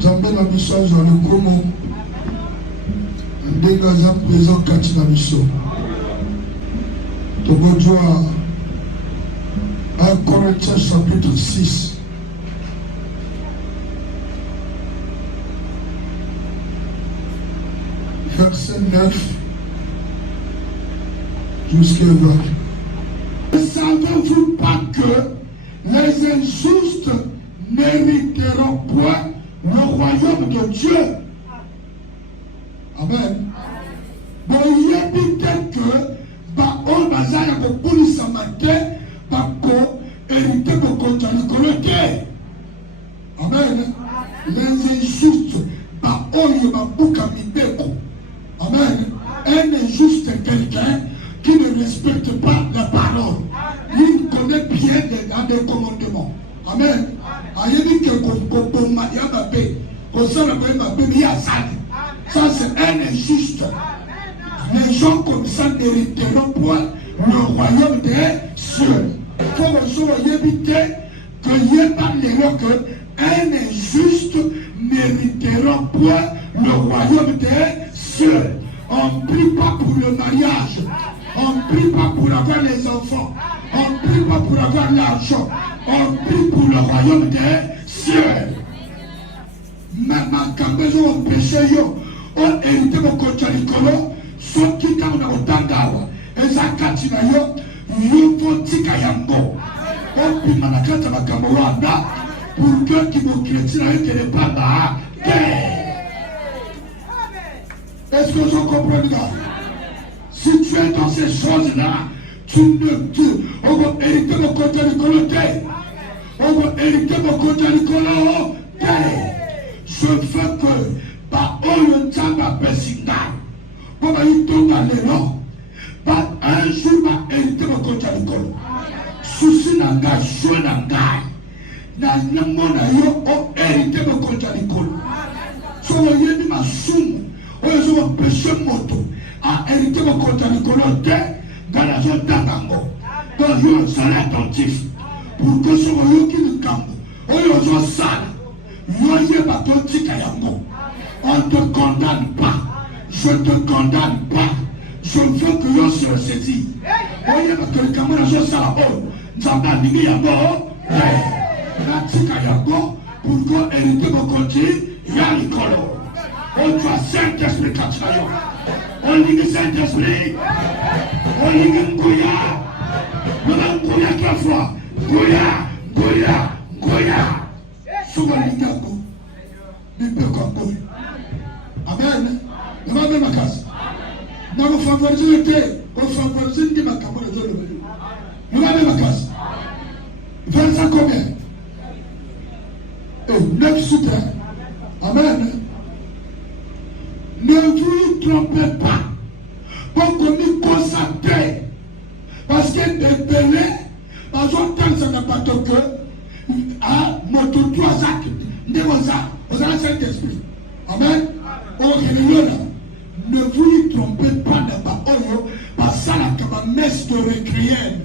J'emmène la mission dans le Congo. Dès que nous présent kati na mission. Togo 1 Corinthiens chapitre 6. Verset 9 jusqu'à 20. Ne savez-vous pas que les injustes n'hériteront point le royaume de Dieu? Amen. Bon, il y a peut-être que on bazar ya kokulisa mate bako hérité bokonza likolo te. Amen. Les injustes oyo babuka mibeko. Amen. Un injuste est quelqu'un qui ne respecte pas la parole. Il connaît bien les commandements. Amen. Ayebi ke kokoma ya babe. Kosala ba babe ya sadi. Ça c'est un injuste. Les gens comme ça n'hériteront point le royaume des cieux. Il faut que vous éviter qu'il n'y ait pas l'erreur que un injuste n'hériteront point le royaume des cieux. On ne prie pas pour le mariage. On ne prie pas pour avoir les enfants. On ne prie pas pour avoir l'argent. On prie pour le royaume des cieux. Même quand on a péché, on hérité mon côté likolo, ceux qui ont autant et ça katina yo, yo tika yango. On peut manakata makamoranda pour que qui vous chrétien ne pas là. Est-ce que vous comprenez? Si tu es dans ces choses-là, on va hériter mon côté likolo. On va hériter mon côté likolo. Je veux que oyo nzamba pesinga po bayitonga lelo un jour hérité bakonza likolo susi na ngai shwe na ngai na mona yo o hérité bakonza likolo so oyebi masumu oyo so bapeshe moto hérité bakonza likolo te ngai nazotanga ngo donc yo ozali attentif pour que so oyoki likambo oyo ozosala yoyeba totika yango. On ne te condamne pas. Je ne te condamne pas. Je veux que l'on se saisit. Voyez que le camarade de Salabo, nous avons dit à mort, la tika yango, pour qu'on hérite mon côté, il y a l'écolo. On doit Saint-Esprit Kachayo. On dit Saint-Esprit. On dit Goya. On a Goya 3 fois. Goya, Goya, Goya. Souvent les gars, il peut comprendre. Amen. Nous allons même à casa. Nous allons favoriser le thé. Nous allons favoriser le macabre de l'eau. Nous allons même à casa. Verset combien? 9 soutiens. Amen. Ne vous trompez pas. Pour qu'on y constate. Parce que des bébés, par exemple, ça n'a pas de cœur. À notre 3 actes. Nous avons Saint-Esprit. Amen. Ne vous y trompez pas de Baoyo, parce que la messe de récréenne.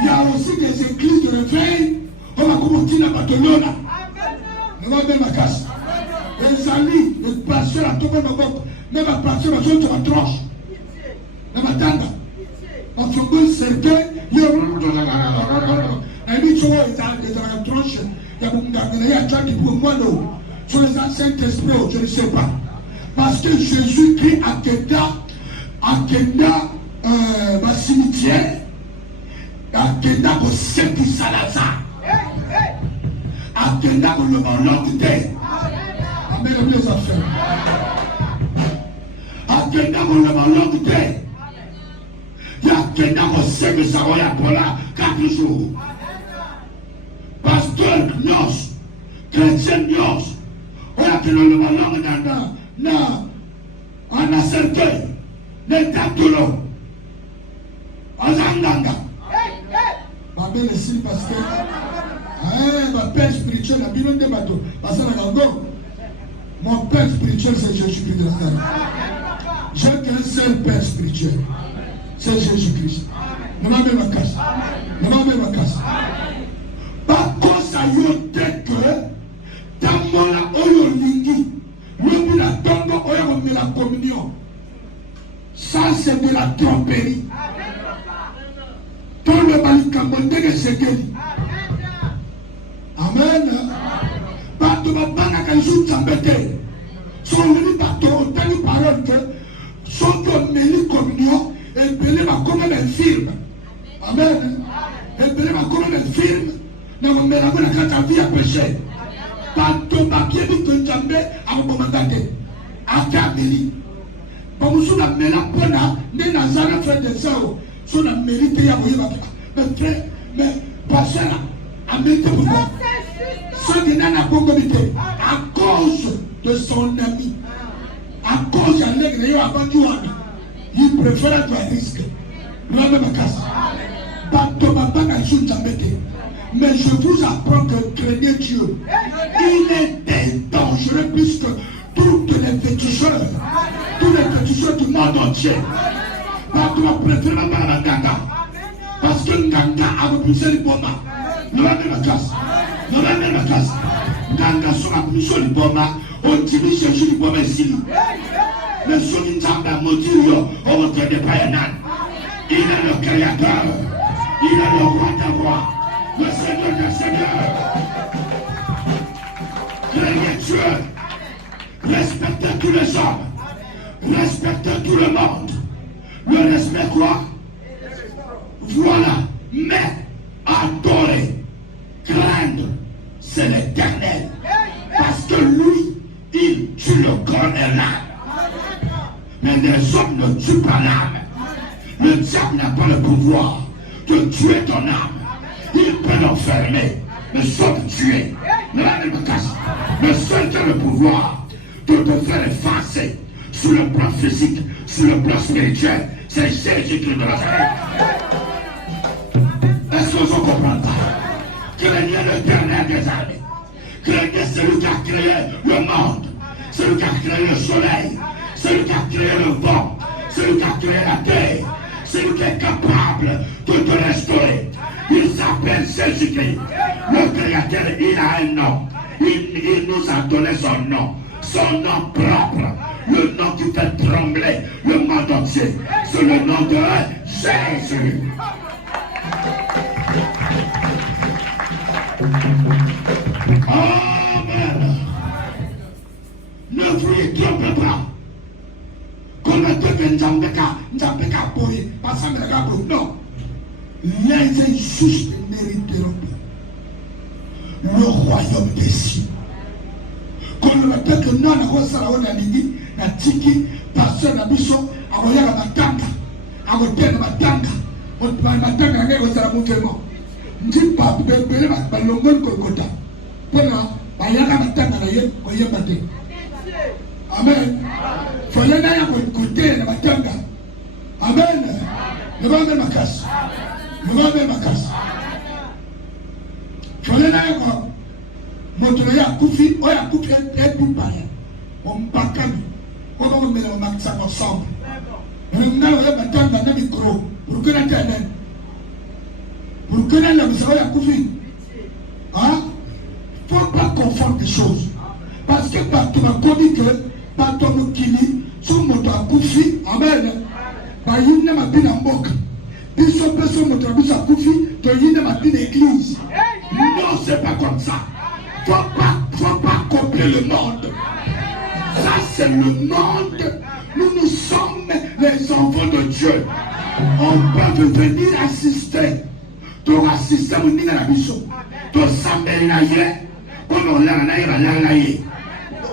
Il y a aussi des églises de réveil. On va commencer à Barcelone. Nous allons même à casse. Les amis, les pasteurs à tomber dans votre. Même à pasteur à son tranche. Même à Tanga. On fait un certain. Il y a un petit peu de tranche. Il y a un qui pour moi. Sur les anciens esprits, je ne sais pas. Parce que Jésus-Christ a Kenda, ma cimetière, a Kenda au Sepi Salazar, a Kenda au le langue terre. Amen, les affaires. A Kenda au le langue terre. Il y a Kenda au Sepi Salazar pour là 4 jours. Pasteur Nios, chrétien Nios. On a tenu le langue on a certain les tatulo on zanganga ma belle ici parce que ma père spirituel a bien de bateau parce que mon père spirituel c'est Jésus-Christ de Nazareth. J'ai qu'un seul père spirituel, c'est Jésus-Christ. Ne m'a même ma casse, ne m'a même ma casse. Pas qu'on s'ayote que dans mon tromperie. Dans le balikamondé de Segeli. Amen. Bato babanga kanjou tambete. Son venu bato otani parole que son meli communion et belé ma comme un film. Amen. Et belé ma comme un film. N'a mon mélange na kata vie à péché. Bato bakié dit que Njambe a recommandé. Akameli. Bamusu na mélange pona ne nazana frère de sao. Son a mérité ya moyeba. Mais frère, mais passer a mérité pour moi. Ce qui n'a pas comité à cause de son ami, à cause de l'aigle, il préfère être à risque. Mais je vous apprends que craignez Dieu. Il est dangereux plus que toutes les féticheurs, tous les féticheurs du monde entier. Parce que Nganga a repoussé le Boma. Nous avons la classe. Nous avons la classe. Nganga sera repoussé le Boma. On dit que chercher le Boma ici. Mais son Nzamba Modio, on va dire des païens. Il est le créateur. Il est le roi des rois. Le Seigneur des seigneurs. Craignez Dieu. Respectez tous les hommes. Respectez tout le monde. Le respect quoi? Voilà, mais adorer, craindre, c'est l'Éternel. Parce que lui, il tue le corps et l'âme. Mais les hommes ne tuent pas l'âme. Le diable n'a pas le pouvoir de tuer ton âme. Il peut l'enfermer, mais sauf tuer. Mais seul qui a le pouvoir de te faire effacer sur le plan physique, sur le plan spirituel, c'est Jésus-Christ de Nazareth. Est-ce que vous comprenez? Craignez l'Éternel des armées. Craignez celui qui a créé le monde, celui qui a créé le soleil, celui qui a créé le vent, celui qui a créé la terre, celui qui est capable de te restaurer. Il s'appelle Jésus-Christ. Le Créateur, il a un nom. Il nous a donné son nom propre. Le nom qui fait trembler le monde entier. C'est le nom de Jésus. Amen. Ne vous y trompez pas. Qu'on a devenu Nzambeka Boye, pas ça, mais non. Les injustes mériteront le royaume des cieux. Qu'on le rappelle que nous, on a dit, na tiki, pasteur Nabiso, a voyagé à Matanga, à côté de Matanga, Matanga, il y a un mouvement. Ndi pas bébé, ma longueur Kokota. Voilà, Bayana Matanga, il y a un matin. Amen. Faut y aller à côté de Matanga. Amen. Le va mettre ma casse. Le va mettre ma casse. Faut y aller à quoi? Moto ya Koufi, on a Koufi et pour parler. On bakami. On va mettre le max ensemble. On a Matanga dans le micro. Pour que la terre. Pour que la maison ya Koufi. Hein? Il ne faut pas confondre les choses. Parce que tu m'as connu que Baton Kili, son moto a Koufi, amen. Il n'a pas bien en boca. Il sont personnes moto a Koufi, il n'a pas bien l'église. Non, c'est pas comme ça. Il ne faut pas copier le monde. Ça, c'est le monde. Nous sommes les enfants de Dieu. On peut venir assister. Tu assister au niveau de la mission. Tu s'appelles la yé. Comme on l'a la yé.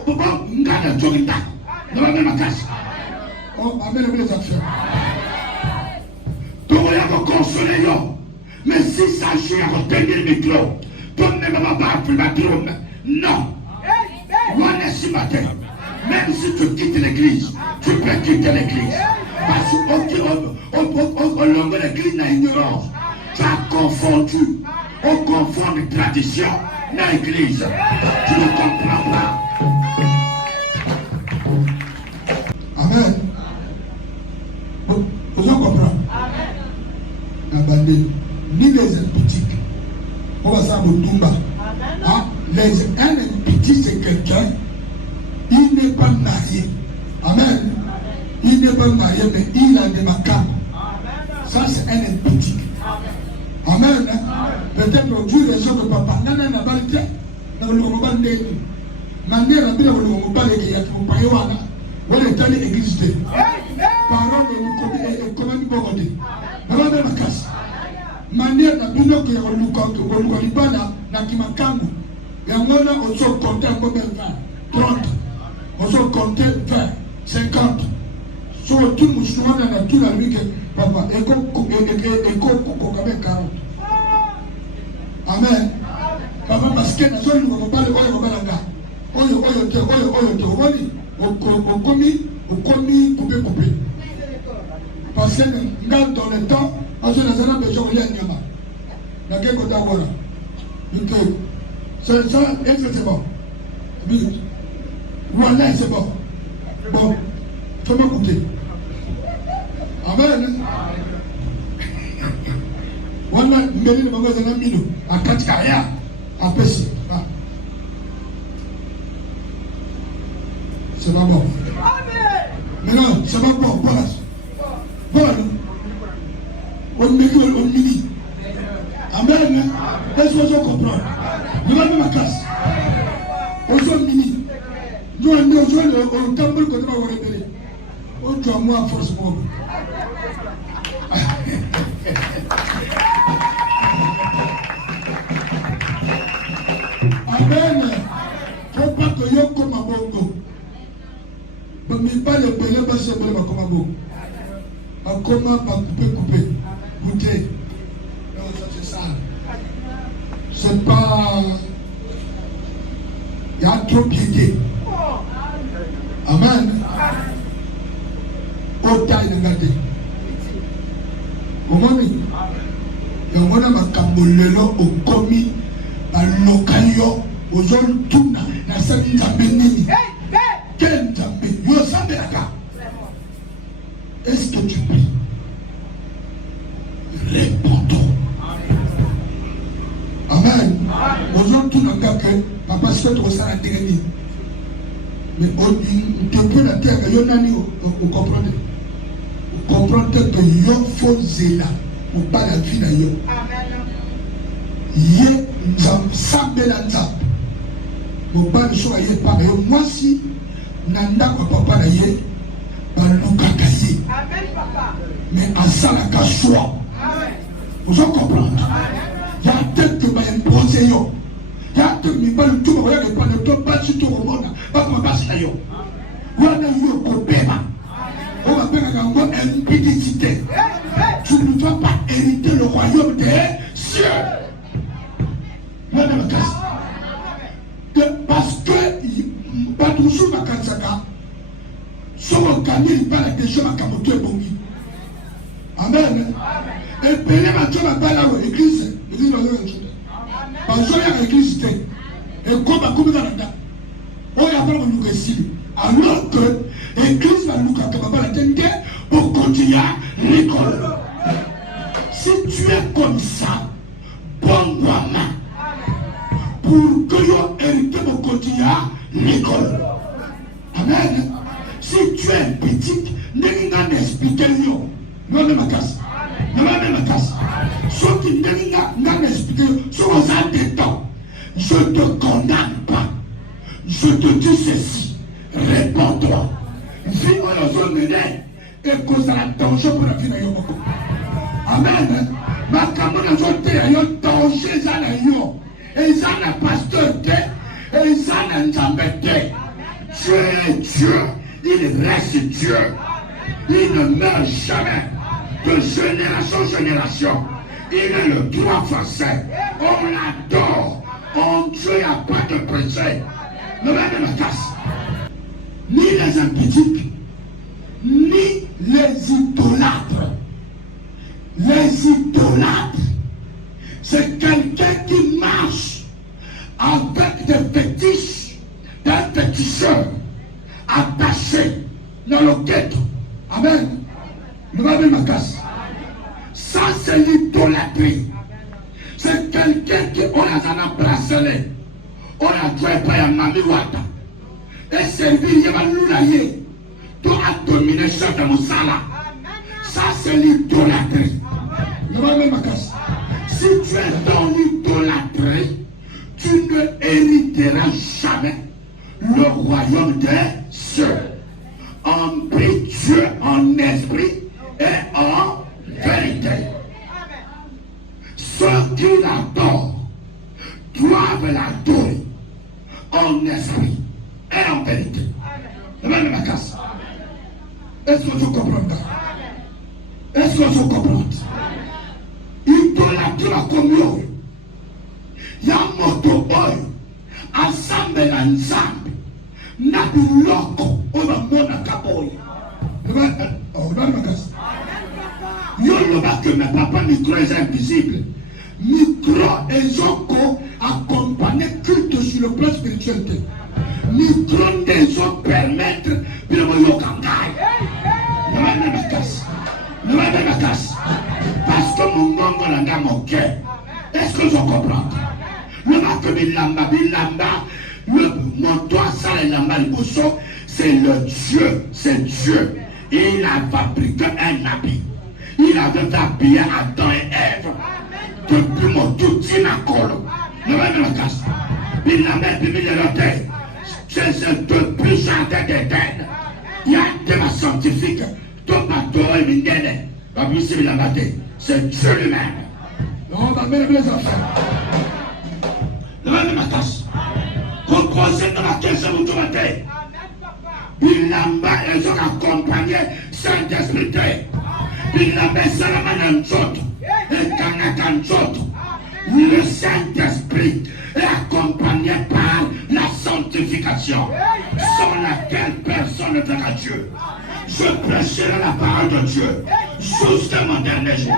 Pourquoi on garde le journal? On va mettre ma casse. On va mettre les affaires. Tu vas consoler. Mais si ça s'agit à retenir le micro, tu ne vas pas appeler ma trône. Non. Moi, ce matin, même si tu quittes l'église, tu peux quitter l'église. Parce qu'au long de l'église, n'a ignorance. Tu as confondu. On confond les traditions dans l'église. Tu ne comprends pas. Amen. Vous en comprenez? Amen. Ni les impudiques. On va ça au Toumba. Un impudie, c'est quelqu'un, il n'est pas marié. Amen. Il n'est pas marié, mais il a des macaques. Ça, c'est un impétique. Amen. Peut-être aujourd'hui, les gens de papa, n'a pas le temps. N'a pas le temps. N'a pas le temps. On est allé exister. Parole de nous comment nous pouvons dire. N'a pas de casse. Manière n'a pas de na kimakangu. Et on a aussi compté un peu 20, 30. On a compté 20, 50. Sur tout le monde, on a tout la vie que papa. Et qu'on a 40. Amen. Papa, parce que nous sommes pas le coupé. Parce que dans le temps, on a besoin de Nyama. C'est ça, c'est bon. Voilà, c'est bon. Bon, fais-moi goûter. Amen. Voilà, mbele le magasin na mino, à Katkaya, à Pessi. C'est pas bon. Maintenant, c'est pas bon, voilà. Voilà. On mini. Amen. Laisse-moi comprendre. Nous avons ma casse. On joue mini. Nous avons joué au temple qu'on va révéler. On joue à moi à force pour vous. Amen. Faut pas que yo comme un bongo. Mais pas le belé, pas se belé, comme un bongo. Comment pas couper. Goûter. Non, ça c'est ça. C'est pas. Il y a trop piété. Amen. Au taille de gâté. Comment dit? Il y a un cambolelo au commis, à l'ocayo, aux zones tourna, la salle d'Ambéni. Quel Zambé? Yo Zambéaka. Est-ce que tu pries? Réponds. Amen. Aux zones tourna, papa, c'est que tu as un dégât. Mais depuis la terre, vous comprenez? Vous comprenez que yo faut zéla pour pas la vie na yo. Yé nzam sambela nzam. Mon pas so yé pas yo moi si nanda ko papa na yé ba lukaka yé. Amen papa. Mais asala ka choix. Amen. Vous comprenez? Ya tête que ba imposer yo. Ya tête mi ba le tout ba ya que pas le tout pas sur tout le monde. Pas comme pas ça yo. Wana yo ko beba. On va faire un impédicité. Tu ne vas pas hériter le royaume des cieux. Parce que Badoussou Makansaka, son gagné, il parle des gens à Kamoto et Bongi. Amen. Et Pélé Mathieu m'a parlé à l'église. L'église va dire parce qu'il y a l'église. Et comme à Koumidanda, on y a pas de récit. Alors que l'église va nous attendre pour continuer à l'école. Si tu es comme ça, bon maman, pour que tu hérites pour continuer à l'école. Amen. Si tu es petit, n'ayez pas d'expliquer. Non, ne me casse. Non, ne me casse. Ceux qui n'ayez pas d'expliquer, ceux qui ont des temps, je ne te condamne pas. Je te dis ceci. Réponds-toi. Vis dans la zone de l'air et cause la danger pour la vie de Yomoko. Amen. Ma camarade a un danger, ils ont un pasteur, et ils ont un zambété. Dieu est Dieu. Il reste Dieu. Il ne meurt jamais. De génération en génération. Il est le droit français. On l'adore. En Dieu, il n'y a pas de péché. Ne me casse. Ni les impédiques, ni les idolâtres. Les idolâtres, c'est quelqu'un qui marche avec des fétiches, des féticheurs attachés dans le ghetto. Amen. Le va ma casse. Ça, c'est l'idolâtrie. C'est quelqu'un qui, on a un bracelet. On a joué par un mami wata. Et servir, il y a un loulaye. Tu as dominé sur ta moussala. Ça, c'est l'idolâtrie. Si tu es dans l'idolâtrie, tu ne hériteras jamais le royaume des cieux. En Dieu, en esprit et en vérité. Ceux qui l'adorent doivent l'adorer en esprit et en vérité. Est-ce que vous comprenez? Est-ce que vous comprenez? Idolâtrie la communion. Ya moto oyo asambela nzambe na biloko oyo bamonaka oyo. Yoloba que mes papa micro est invisible. Micro et Joko accompagner culte sur le plan spirituel. Micro des autres permettre de me yokangai. Ne m'a pas casse. Parce que mon gongo n'a pas mon cœur. Est-ce que je comprends? Le matin bilamba, mon toit sale lamba le bouchon, c'est le Dieu, c'est Dieu. Il a fabriqué un habit. Il avait habillé Adam et Ève. Depuis mon tout tinacolo. Ne m'a pas casse. Bilamba, c'est depuis jardin d'Éden. Il y a des scientifiques. C'est Dieu lui-même. Non, ma mère, les enfants. Le même matas. Composé dans la caisse de l'autorité. Il n'a pas les gens accompagnés Saint-Esprit. Il n'a pas Salaman Anzot. Et Kanakan Zot. Le Saint-Esprit est accompagné par la sanctification, sans laquelle personne ne verra Dieu. Je prêcherai la parole de Dieu jusqu'à mon dernier jour.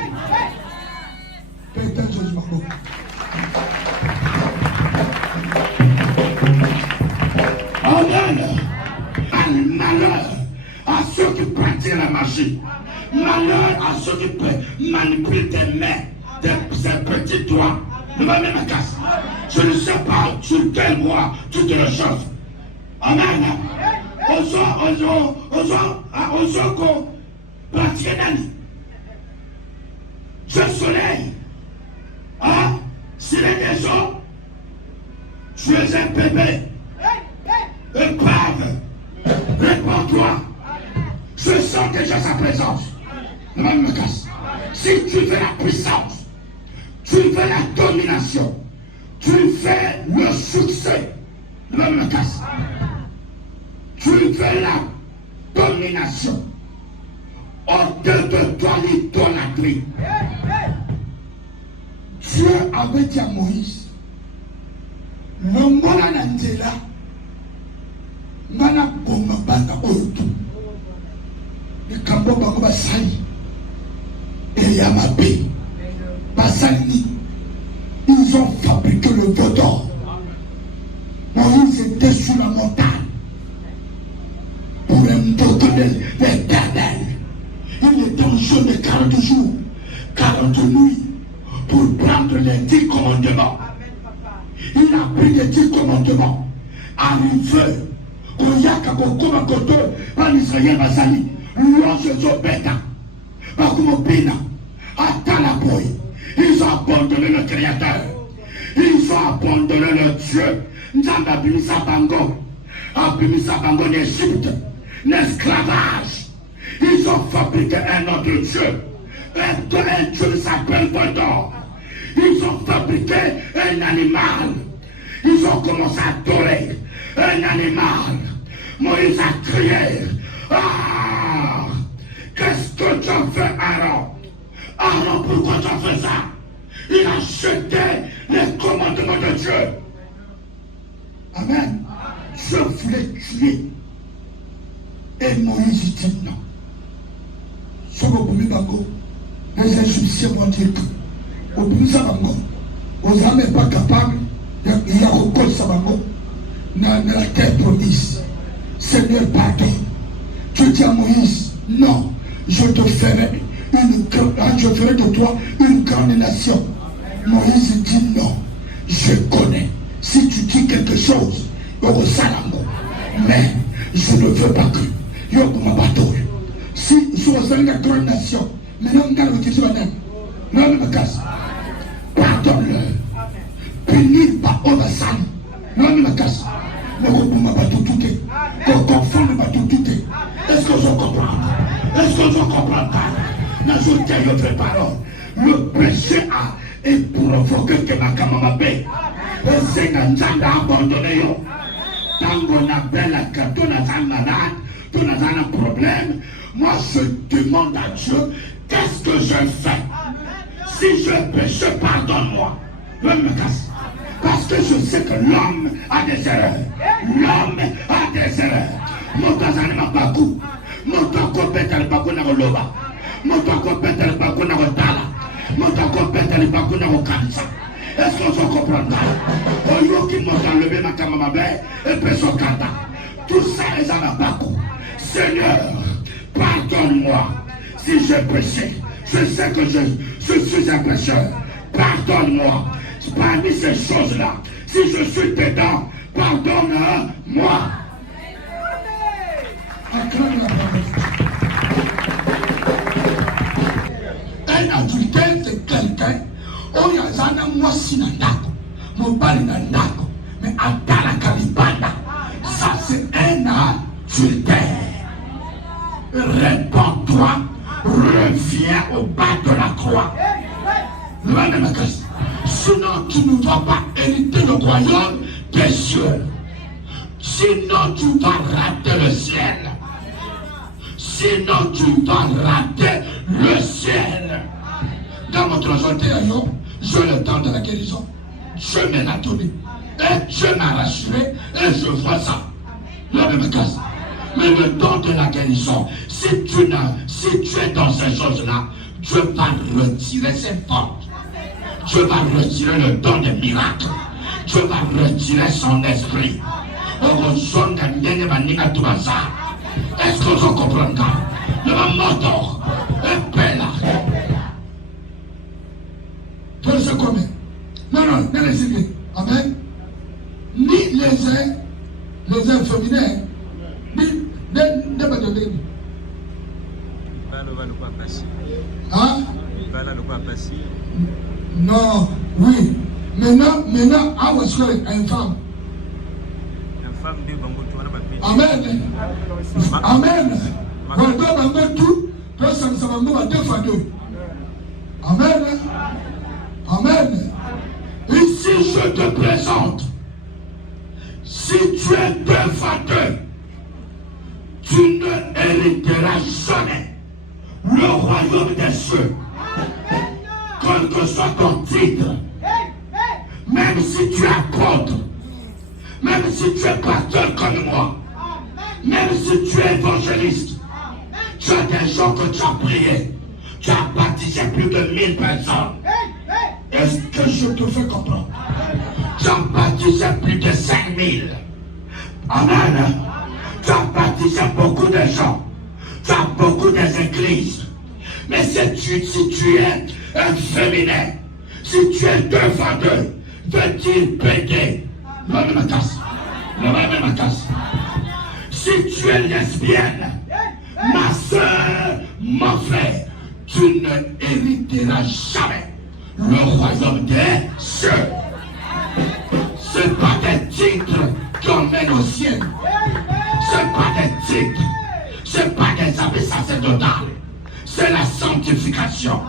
Amen. Malheur à ceux qui pratiquent la magie. Malheur à ceux qui manipulent tes mains, ces petits doigts. Ne va même pas casser. Je ne sais pas sur quel mois toutes les choses. Amen. Osoko pratique nani. Ce soleil, hein, s'il est des gens, tu es un bébé, un pave, réponds-toi. Je sens déjà sa présence. Ne me casse. Si tu veux la puissance, tu veux la domination, tu veux le succès, ne me casse. Tu veux la domination. Hors-delà de toi l'idolâtrie. Dieu avait dit à Moïse, le mona nandela, mana bomba banga oto. Le campo bango basali. Et Yamabé. Basali. Ils ont fabriqué le veau d'or. Moïse était sur la montagne. Pour un l'éternel. Il était en jeûne de 40 jours, 40 nuits, pour prendre les 10 commandements. Il a pris les 10 commandements. Arrivé, au Yakabo, comme un coteau, par l'Israël Basali, l'ange Zobeta, Bakumopina, Atalapoy. Ils ont abandonné le Créateur. Ils ont abandonné le Dieu. Nzamba Bimisa Bango, Abimisa Bango d'Égypte, l'esclavage. Ils ont fabriqué un autre Dieu. Un Dieu s'appelle Vodor. Ils ont fabriqué un animal. Ils ont commencé à adorer un animal. Moïse a crié. Ah! Qu'est-ce que tu as fait, Aaron? Aaron, pourquoi tu as fait ça? Il a jeté les commandements de Dieu. Amen. Je voulais tuer. Et Moïse dit non. Les Égyptiens vont dire que au plus ça aux âmes n'est pas capable, il y a recours ça dans la terre promise. Seigneur, pardon. Tu dis à Moïse, non, je ferai de toi une grande nation. Moïse dit non, je connais. Si tu dis quelque chose, au salambo, mais je ne veux pas que Yo pour ma bateau. Si je suis une grande nation, maintenant on garde le titre de non, me casse. Pardonne-le. Bénis par Obasan. Non, me casse. Non, pour ma bateau tout est. Qu'on confond le bateau tout est. Est-ce que je comprends? Est-ce que je comprends pas? N'ajoutez votre parole. Le péché a provoqué que ma camamabe. Et c'est un gens abandonné. Tant qu'on appelle la carte, on a un malade, on a un problème. Moi, je demande à Dieu, qu'est-ce que je fais? Si je péché, pardonne-moi. L'homme me casse. Parce que je sais que l'homme a des erreurs. L'homme a des erreurs. Mon tazane m'a pas coup. Mon temps pète le bakou na loba. Mon temps pète le bakou na tala. Mon temps pète le bakou na kansa. Est-ce qu'on se comprend? Au lieu qu'il m'a enlevé ma camamabe et personne kata. Tout ça est à la bakou. Seigneur, pardonne-moi si j'ai péché. Je sais que je suis un pécheur. Pardonne-moi. Parmi ces choses-là, si je suis dedans, pardonne-moi. Un adultère, c'est quelqu'un. Oh, il y a un moi si nanako. Mon pari nanako. Mais à la kalibanda. Ça, c'est un adultère. Réponds-toi. Reviens au bas de la croix. Sinon, tu ne vas pas hériter le royaume des cieux. Sinon, tu vas rater le ciel. Sinon, tu vas rater le ciel. Dans mon transgenté, j'ai le temps de la guérison. Je m'ai donné. Et je m'ai rassuré. Et je vois ça. La même casse. Mais le temps de la guérison, si tu es dans ces choses-là, Dieu va retirer ses forces. Dieu va retirer le don des miracles. Dieu va retirer son esprit. Est-ce que vous comprenez? Le moto est belle. Verset combien? Non, les amis. Amen. Ni les inféminés, ni les badonnées. Hein? Non, oui. Maintenant, I was calling une femme. Amen. Amen. Amen. Amen. Amen. Ici, je te présente. Si tu es deux fois deux, tu ne hériteras jamais le royaume des cieux. Quel que soit ton titre, même si tu es apôtre, même si tu es pasteur comme moi, même si tu es évangéliste, tu as des gens que tu as priés, tu as baptisé plus de 1000 personnes. Est-ce que je te fais comprendre? Tu as baptisé plus de 5000. Amen. Tu as baptisé beaucoup de gens. Tu as beaucoup des églises. Mais si tu es un féminin, si tu es deux fois deux, veux-tu péter? Le même casse. Si tu es lesbienne, ma soeur, mon frère, tu ne hériteras jamais le royaume des cieux. Ce n'est pas des titres qui emmènent au ciel. Ce n'est pas des titres. Ce n'est pas des habits sacerdotales. C'est la sanctification.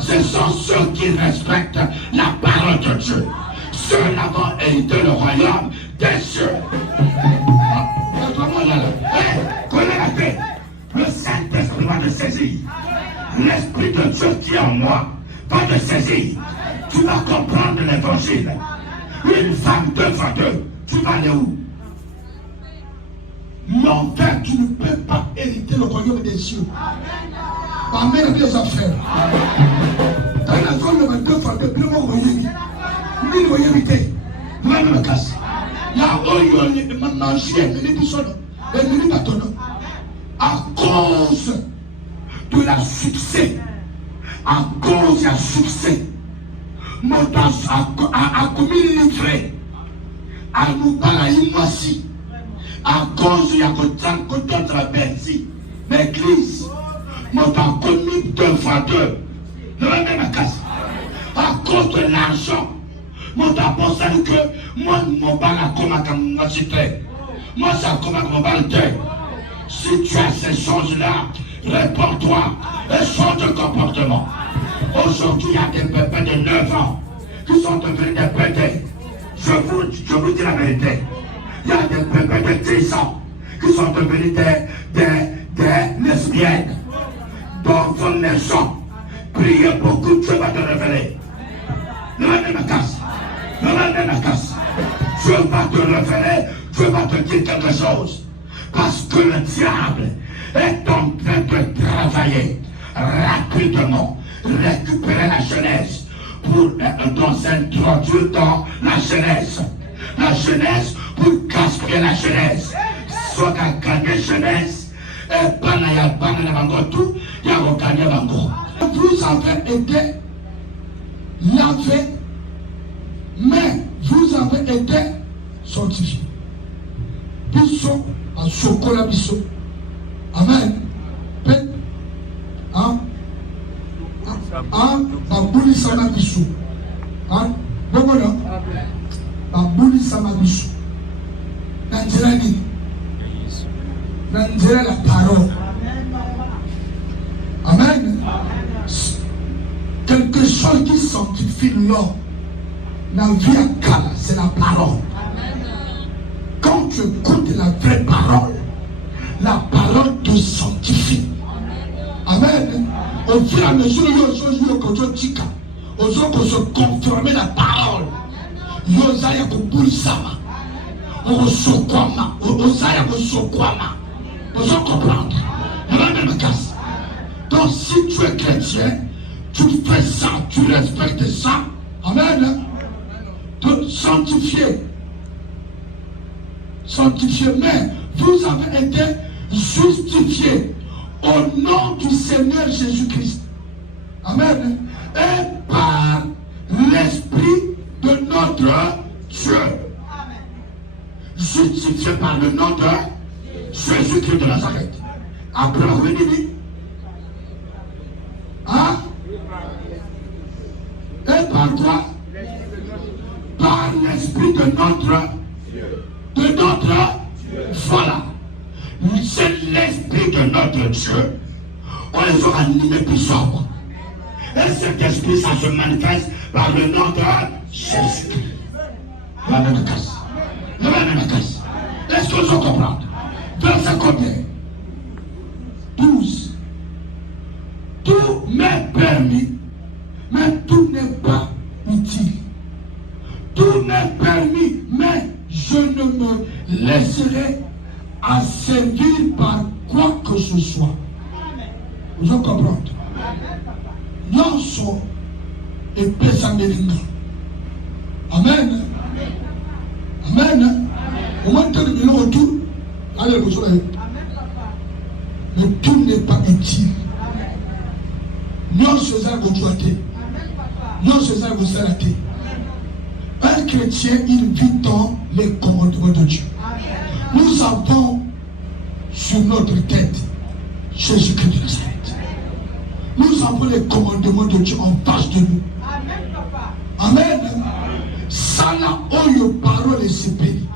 Ce sont ceux qui respectent la parole de Dieu. Ceux-là vont hériter le royaume des cieux. Connais la paix. Le Saint-Esprit va te saisir. L'Esprit de Dieu qui est en moi va te saisir. Tu vas comprendre l'évangile. Une femme deux fois deux, tu vas aller où? Mon père, tu ne peux pas hériter le royaume des cieux. Amen à des affaires. Dans la zone de deux fois deux, plus mon royaume. Ni le royaume était. Moi, je me casse. Là où il y a maintenant, j'ai mené du sol. Et mené maintenant. À cause de la succès. À cause du succès. Mon temps a commis livré. À nous parler, moi aussi. À cause, il y a que la Bercy, l'église, moi, t'as commis 2 fois 2. Ne va même à casse. À cause de l'argent, moi, t'as pensé que moi, mon bar a comme ma cité. Moi, ça a comme mon bar. Si tu as ces choses-là, réponds-toi et change de comportement. Aujourd'hui, il y a des bébés de 9 ans qui sont devenus des bébés. Je vous dis la vérité. Il y a des bébés de 10 ans qui sont devenus des lesbiennes. Dans vos maisons, priez beaucoup, Dieu va te révéler. Ne va même casse. Ne va même casse. Dieu va te révéler, Dieu va te dire quelque chose. Parce que le diable est en train de travailler rapidement, récupérer la jeunesse pour s'introduire dans la jeunesse. La jeunesse pour gaspiller la jeunesse. Soit qu'à gagner jeunesse, et banaya bango tout, il y a gagné bango. Vous avez été lavé, mais vous avez été sanctifié. Bisso, à chocolat bisso. Amen. Babouli sama bisso. Bon, babouli sama bisso. Nandirani. Nandirani la parole. Amen. Quelque chose qui sanctifie l'homme. La vie à Kala, c'est la parole. Quand tu écoutes la vraie parole, la parole te sanctifie. Amen. Au fur et à mesure, il y a des choses qui se confirmer la parole. Il y a des choses qui se donc si tu es chrétien, tu fais ça, tu respectes ça. Amen. De sanctifier. Sanctifié, mais vous avez été justifiés au nom du Seigneur Jésus-Christ. Amen. Et par l'Esprit de notre Dieu. Justifié par le nom de Jésus-Christ de Nazareth. Après, vous dit, hein? Et par quoi? Par l'Esprit de notre voilà. C'est l'Esprit de notre Dieu. On les aura animés plus sobres. Et cet esprit, ça se manifeste par le nom de Jésus. La même casse. La même casse. Est-ce que vous comprenez? Verset combien? 12. Tout m'est permis, mais tout n'est pas utile. Tout m'est permis, mais je ne me laisserai asservir par quoi que ce soit. Vous comprenez? Non, son épée s'améringa. Amen. Amen. Au moins, tu as le retour. Allez, vous savez. Mais tout n'est pas utile. Non, c'est ça que vous doitez. Non, c'est ça que vous serez. Un chrétien, il vit dans les commandements de Dieu. Nous avons sur notre tête Jésus-Christ de Nazareth. Nous avons les commandements de Dieu en face de nous. Amen. Sala oyo parole sepeli.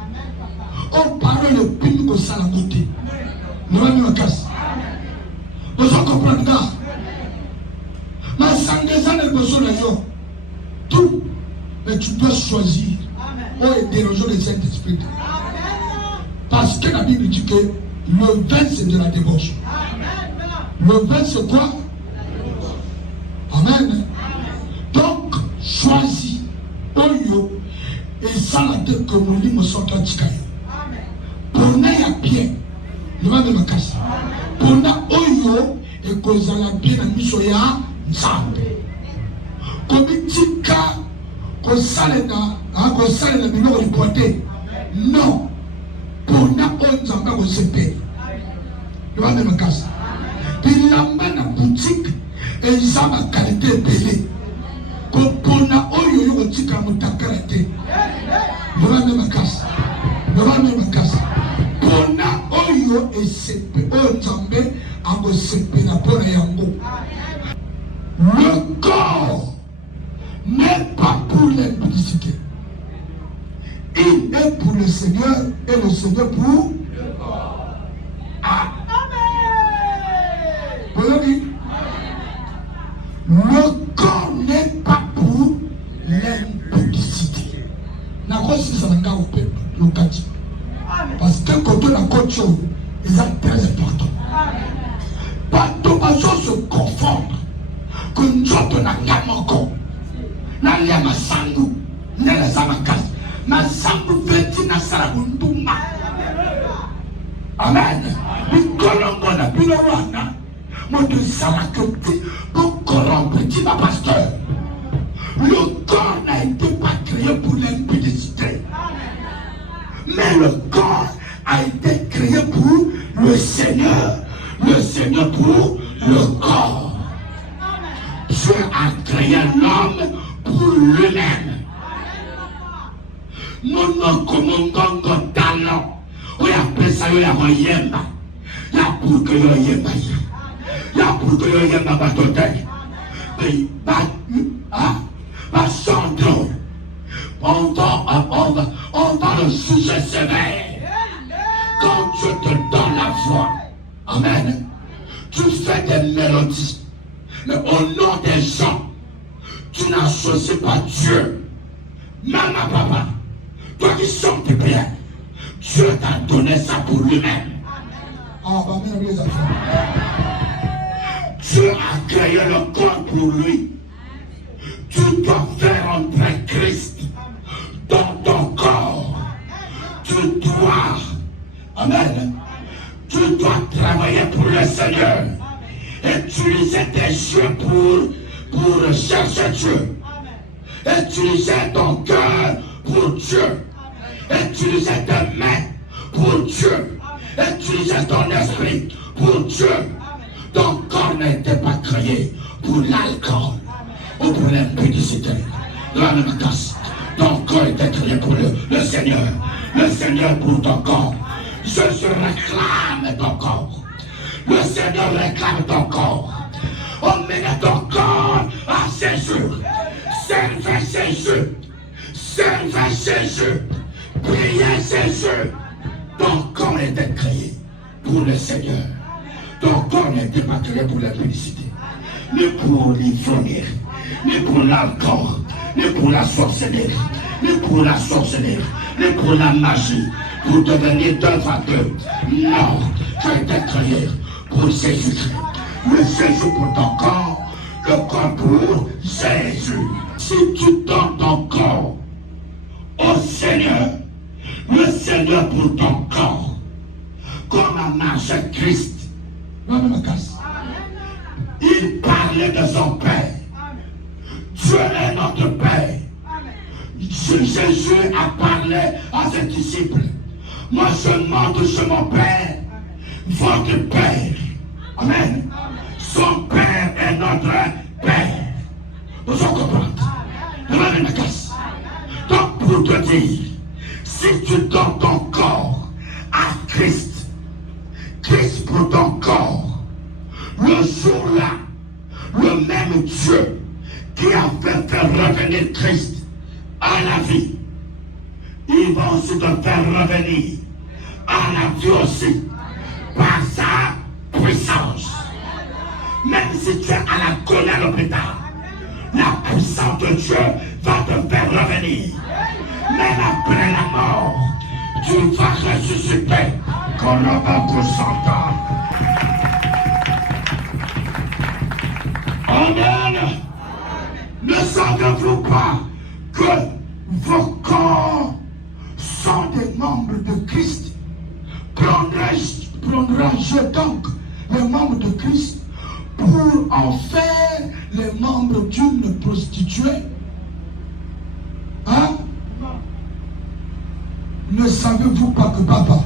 O parole pingo sala côté. Nous allons casse. Vous comprenez ça? Mais sans des années besoin de yo. Tout. Mais tu dois choisir. Oh, et déroger le Saint-Esprit. Parce que la Bible dit que le vin c'est de la débauche. Le vin c'est quoi? Amen. Donc, choisis. Oyo. Et ça la tête que mon lit me sort en tikayo. Pour n'a ya bien. Le vin de ma casse. Pour n'a oyo. Et que ça la bien à misoya. Nzambe. Comme tika. Que ça la biloko lipoté. Non. Pour n'a on nzamba ko sepe. Le vin de ma casse. Puis l'amba na boutique. Et ça ma qualité belée. Pona oyo yo tika mutakara te. Lora me makasa. Lora me makasa. oyo esepe oyo Nzambe akosepela mpona yango. Le corps n'est pas pour l'impudicité. Il est pour le Seigneur et le Seigneur pour le corps. Ah. Amen. Le corps n'est pas pour l'impudicité. Parce que quand on a quelque chose, c'est très important. Pas de se confondre. Que nous sommes dans la manco. Na lema sangu. Nela zamakas. Na sangu veti na sarabunduma. Amen. Bikolongo na bilowana. Moto samakoti pour corrompre petit pasteur. Le corps n'a été pas créé pour l'impudicité. Mais le corps a été créé pour le Seigneur. Le Seigneur pour le corps. Dieu a créé l'homme pour lui-même. Nous ne commandons talent. Oui, après ça, il y a un yemba. Il y a pour que le yemba. Il y a pour que le yemba va total. Mais pas sans drôle. On va le sujet sévère. Quand Dieu te donne la foi, amen, tu fais des mélodies. Mais au nom des gens, tu n'associes pas Dieu. Maman, papa, toi qui chantes bien, Dieu t'a donné ça pour lui-même. Dieu a créé le corps pour lui. Tu dois faire entrer Christ dans ton corps. Tu dois, amen, tu dois travailler pour le Seigneur. Utiliser tes yeux pour chercher Dieu. Utiliser ton cœur pour Dieu. Utiliser tes mains pour Dieu. Utiliser ton esprit pour Dieu. Ton corps n'était pas créé pour l'alcool ou pour l'impudicité. La même casse. Ton corps était créé pour le Seigneur. Le Seigneur pour ton corps. Je réclame ton corps. Le Seigneur réclame ton corps. On met ton corps à ses yeux. Servez ses yeux. Servez ses yeux. Priez ses yeux. Ton corps était créé pour le Seigneur. Ton corps n'était pas créé pour la publicité, ni pour l'ivrognerie, ni pour l'alcool, ni pour la sorcellerie, ni pour la sorcellerie, ni pour la magie, pour devenir d'œuvre à deux. Non, tu as été créé pour Jésus-Christ. Le Jésus pour ton corps, le corps pour Jésus. Si tu donnes ton corps au Seigneur, le Seigneur pour ton corps, comme a marché Christ, il parlait de son Père. Dieu est notre Père. Jésus a parlé à ses disciples. Moi je monte chez mon Père, votre Père. Amen. Son Père est notre Père. Vous en comprenez? Donc pour te dire, si tu donnes ton corps à Christ, Christ pour ton corps, le jour-là, le même Dieu qui a fait revenir Christ à la vie, il va aussi te faire revenir à la vie aussi, par sa puissance. Même si tu es à la colle à l'hôpital, la puissance de Dieu va te faire revenir. Même après la mort, tu vas ressusciter comme le bon s'entend. Amen. Ne savez-vous pas que vos corps sont des membres de Christ? Prendrai-je donc les membres de Christ pour en faire les membres d'une prostituée? Hein? Ne savez-vous pas que papa,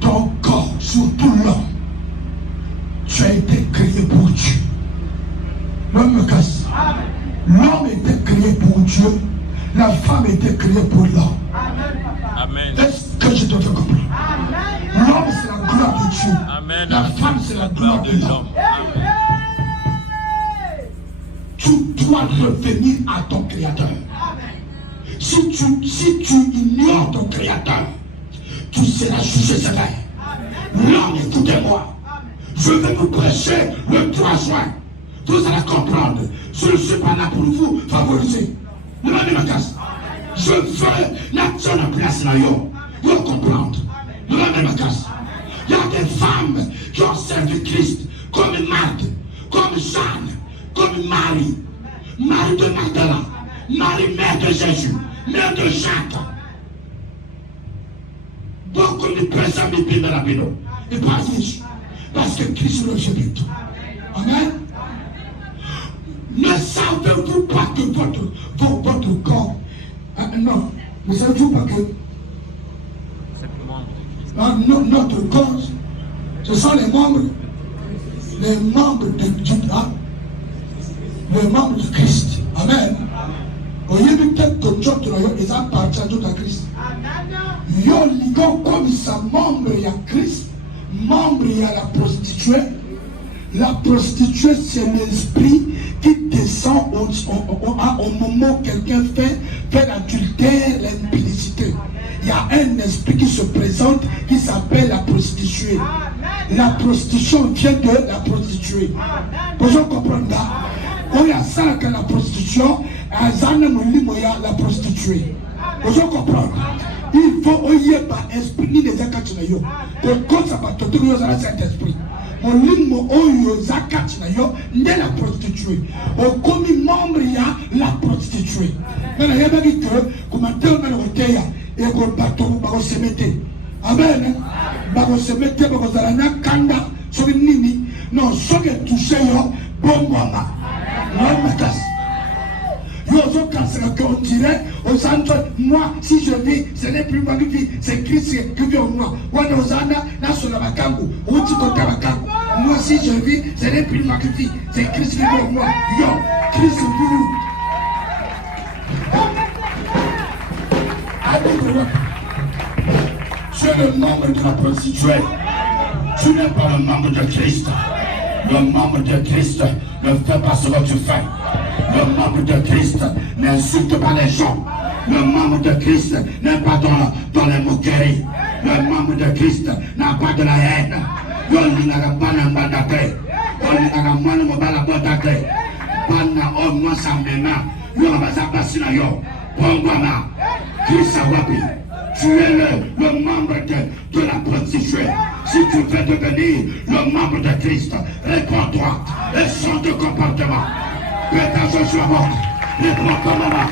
ton corps, surtout l'homme, tu as été créé pour Dieu. L'homme me casse. L'homme était créé pour Dieu. La femme était créée pour l'homme. Est-ce que je te fais comprendre? L'homme, c'est la gloire de c'est la gloire de l'homme. Tu dois revenir à ton Créateur. Si tu ignores ton Créateur, tu seras jugé sévère. L'homme, écoutez-moi. Je vais vous prêcher le 3 juin. Vous allez comprendre. Je ne suis pas là pour vous favoriser. Demandez ma casse. Je veux l'action de place là. Vous comprendre. Demandez ma casse. Il y a des femmes qui ont servi Christ comme Marthe, comme Jeanne, comme Marie. Marie de Magdala, Marie mère de Jésus, mère de Jacques. Beaucoup de personnes me piment la pédo. Et pas riche. Parce que Christ le jette. Amen. Ne savez-vous pas que votre corps. Non, ne savez-vous pas que. Notre corps, ce sont les membres de Judas, les membres de Christ. Amen. Au lieu de peut-être que Dieu te l'a ils appartiennent à Christ. Yo ligon comme ça, membre il y a Christ, membre il y a la prostituée. La prostituée, c'est l'esprit qui descend au moment où quelqu'un fait l'adultère, l'impudicité. Il y a un esprit qui se présente qui s'appelle la prostituée. La prostitution vient de la prostituée. Vous comprenez ça? On y a ça que la prostitution, la prostituée. Vous comprenez? Il faut oyer par esprit ni les akatinayo. Quand ça va te trouver dans cet esprit. Mon limo oyo zakatinayo n'est la prostituée. Au commis membre il y a la prostituée. Mais il y a dit que comment tu as le et qu'on bateau va se mettre. Amen. Va se mettre dans la kanda sur une nini. Non, ce qui est touché yo bon mama. Non ma casse. On dirait aux autres, moi, si je vis, ce n'est plus moi qui vis, c'est Christ qui vit en moi. Moi, si je vis, ce n'est plus moi qui vis, c'est Christ qui vit en moi. Yo, Christ vous. Tu es le membre de la prostituée. Tu n'es pas le membre de Christ. Le membre de Christ ne fait pas ce que tu fais. Le membre de Christ n'insulte pas les gens. Le membre de Christ n'est pas dans les moqueries. Le membre de Christ n'a pas de la haine. Tu es le membre de la prostituée. Si tu veux devenir le membre de Christ, réponds-toi et change de comportement. Pétage sur la mort, réponds-toi maman.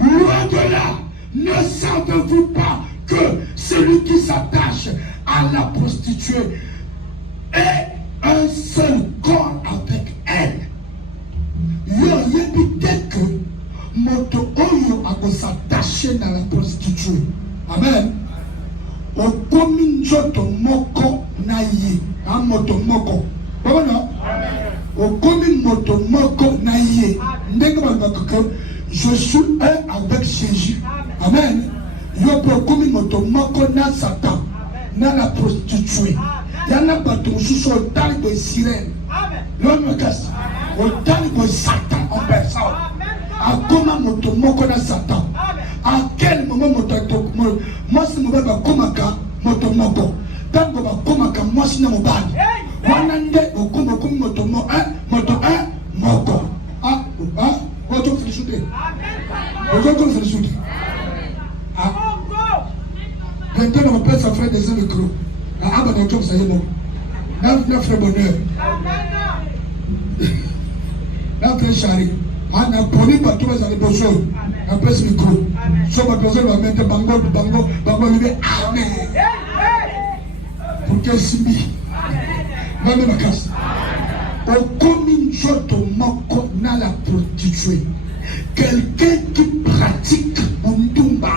Loin de là, ne savez-vous pas que celui qui s'attache à la prostituée est un seul corps avec elle? Yo évitez que moto oyo a s'attacher à la prostituée. Amen. Au commun joto moko na ye, un moto moko. Bon, au commun moto moko na ye. Je suis un avec Jésus. Amen. Yo pour commun moto moko na Satan, na la prostituée. Il y a pas tout sous le talib de sirène. L'homme me casse. Au talib de Satan en personne. À comment moto moko na Satan? À quel moment moto moi si mon komaka moto moko? Tant que komaka moi si na mobali. Wanande okumo kum moto mo moto moko. Moto félicité. Moto félicité. Maintenant on peut s'offrir des micros. Ah ben comme ça y est bon. N'a frère bonheur. N'a frère Chari. On a promis pas tous les besoins. On peut se micro. Soit ma personne va mettre bango, lever. Amen. Pour qu'elle s'y mit. Va me la casse. Au commun joto moko na la prostituée. Quelqu'un qui pratique Undumba.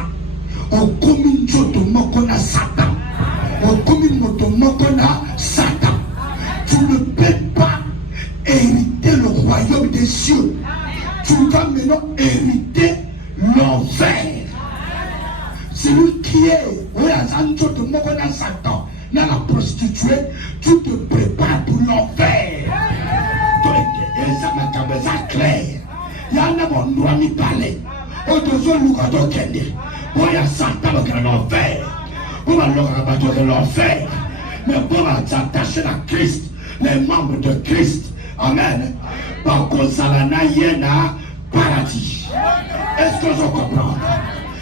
Au commun joto moko na Satan. Au commun joto moko na Satan. Tu ne peux pas hériter le royaume des cieux. Tu vas maintenant hériter l'enfer. celui qui est, oui, à Sancho de Mogona Satan, dans la prostituée, tu te prépares pour l'enfer. Et ça m'a clair. Il y en a mon droit de parler. Au-dessous, nous avons dit, il y a Satan qui est l'enfer. On va leur abattre de l'enfer. Mais pour s'attacher à Christ, les membres de Christ, amen, par cause à la naïena paradis. Est-ce que je comprends?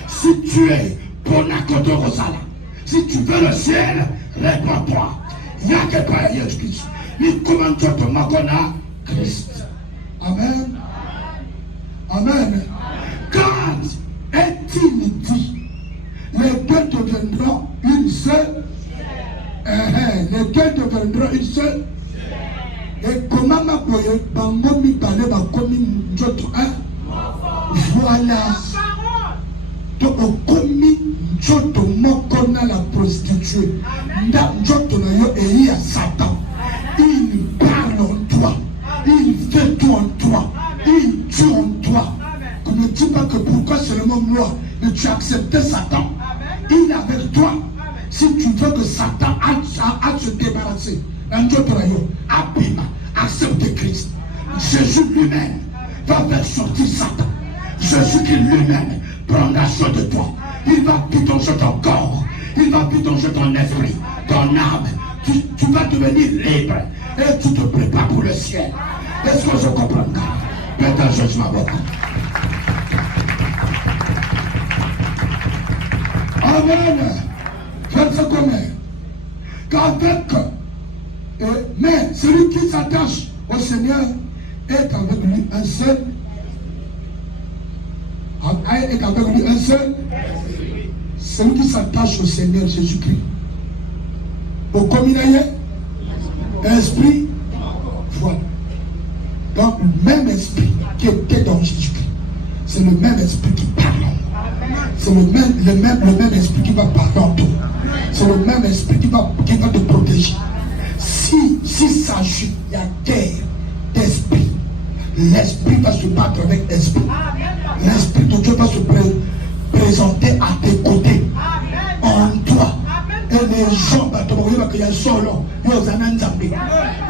Si tu es Bonacote Rosala, si tu veux le ciel, réponds-toi. Il y a quelque part Jésus-Christ. Mais comment tu te m'acconnais Christ? Amen. Amen. Quand est-il dit, les deux deviendront une seule? Les deux deviendront une seule? Et comment ma boye, bango mi balé, bango mi njoto, hein? Voilà. Donc, commis njoto moko na la prostituée. Nda njoto na yo et à Satan. Il parle en toi. Il fait tout en toi. Il tue en toi. Comme ne dis pas que pourquoi seulement moi, mais tu as accepté Satan. Il est avec toi. Si tu veux que Satan a se débarrasser, accepte Christ. Jésus lui-même va faire sortir Satan. Jésus qui lui-même prendra soin de toi. Il va pitoncher ton corps. Il va pitoncher ton esprit, ton âme. Tu vas devenir libre. Et tu te prépares pour le ciel. Est-ce que je comprends? Peut-être je m'aborde. Amen. Verset commun. Qu'avec, mais celui qui s'attache au Seigneur est avec lui un seul. Est avec lui un seul. Celui qui s'attache au Seigneur Jésus-Christ. Au communion, esprit, voilà. Donc le même esprit qui était dans Jésus-Christ, c'est le même esprit qui parle. C'est le même esprit qui va parler en toi. C'est le même esprit qui va te protéger. Si s'agit, il y a guerre d'esprit. L'esprit va se battre avec l'esprit. L'esprit de Dieu va se présenter à tes côtés. En toi. Et les gens,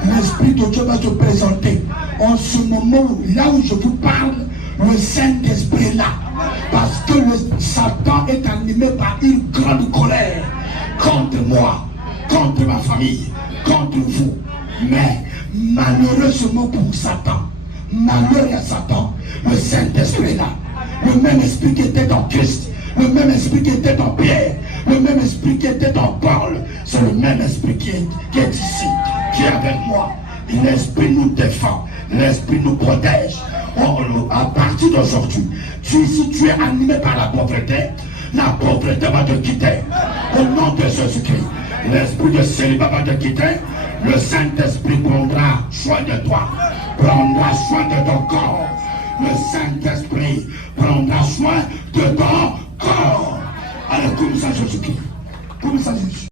l'esprit de Dieu va se présenter. En ce moment, là où je vous parle, le Saint-Esprit est là. Parce que le Satan est animé par une grande colère contre moi, contre ma famille, contre vous. Mais malheureusement pour Satan, malheur à Satan, le Saint-Esprit est là. Le même esprit qui était dans Christ, le même esprit qui était dans Pierre, le même esprit qui était dans Paul, c'est le même esprit qui est ici, qui est avec moi. L'esprit nous défend, l'esprit nous protège. À partir d'aujourd'hui, si tu es animé par la pauvreté va te quitter. Au nom de Jésus-Christ, l'esprit de célibat va te quitter. Le Saint-Esprit prendra soin de toi, prendra soin de ton corps. Le Saint-Esprit prendra soin de ton corps. Alors, comme ça, Jésus-Christ. Comme ça, Jésus.